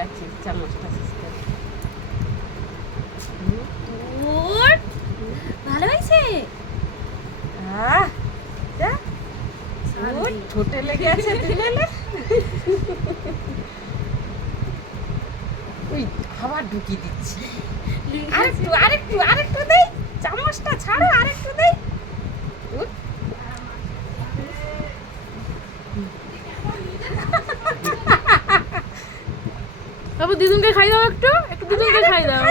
রাখছি চামচটা ভালো হয়েছে ঠোঁটে লেগে আছে ওই আবার ঢুকিয়ে দিচ্ছি। আরেকটু আরেকটু আরেকটু দেই। চামচটা ছাড়ো আরেকটু দেই। বাবু দিদুনকে খাই দাও একটু একটু দিদুনকে খাই দাও।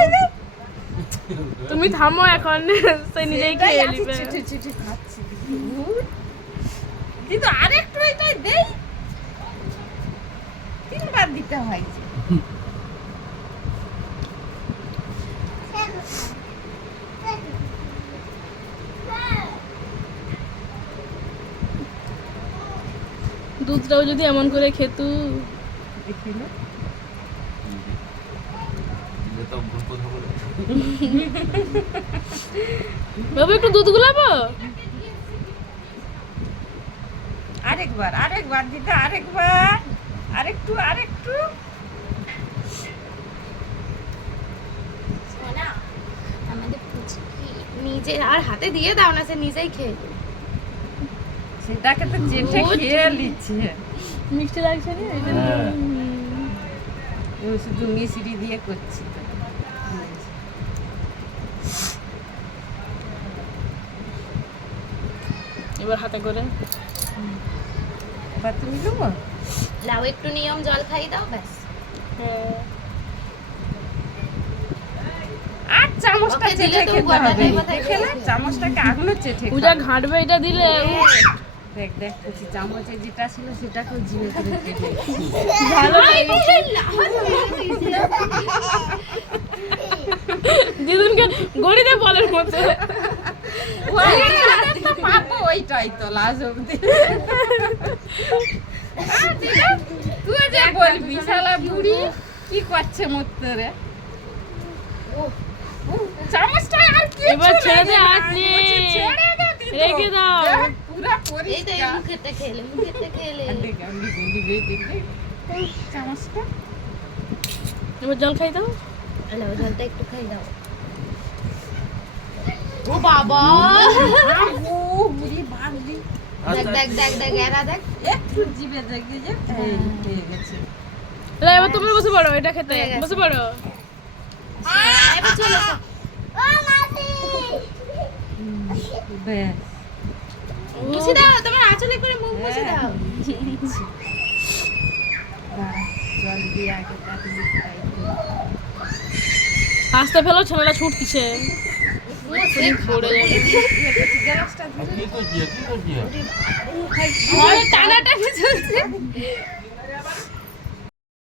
তুমি থামো এখন সে নিজেই খেয়ে নিবে। উঠ। কিন্তু আরেকটু এটাই দেই। তিনবার দিতে হয়। দুধটাও যদি এমন করে খেতু। দেখি না দিলে তো ভুল কথা বলে বাবু একটু দুধ গুলাবো? আরেকবার আরেকবার দিতে আরেকবার। আরেকটু আরেকটু। নিজে আর হাতে দিয়ে দাও না সে নিজেই খেয়ে সেটাকে তো চেটে খেয়ে নিচ্ছে। মিষ্টি লাগছে না এই জন্য। হ্যাঁ। ও শুধু মিশ্রি দিয়ে করছি। তো এবার হাতে করে। বা তুমি দেবো? লাউ একটু নিয়ম জল খাই দাও ব্যাস। হ্যাঁ। আর চামচটা দিলে চেটে তো খেতে গোটাটাই হবে। কোথায় দেখে না চামচটাকে আগলো চেটে পূজা। ঘাঁটবে এটা দিলে। দেখ দেখ চামচে যেটা ছিল সেটাকেও জিভে ভালো দিদুনকে গড়িতে বলের মতো ওইটাই তো লাজ তুই যে বলবি শালা বুড়ি কি করছে মত্তরে চামচটা আর কি এবার ছেড়ে দে হাত নিয়ে। রেখে দাও। পুরা পরিষ্কার। মুখেতে খেলে মুখেতে খেলে চামচটা। এবার জল খাই দাও। লাউ জলটা একটু খাই দাও। ও বাবা! দেখ দেখ দেখ দেখ এরা দেখ। একটু জিভে দেখে যে হয়ে। গেছে। এলা, এবার তোমরা বসে পড়ো এটা খেতে। বসে পড়ো। এবার চলে। মুছে দাও তোমার আঁচলে করে মুখ মুছে দাও। জল দিয়ে আগে তাকে দিতে হয়। আস্তে ফেলো ছেলেটা ছুটতিছে টানাটানি চলছে।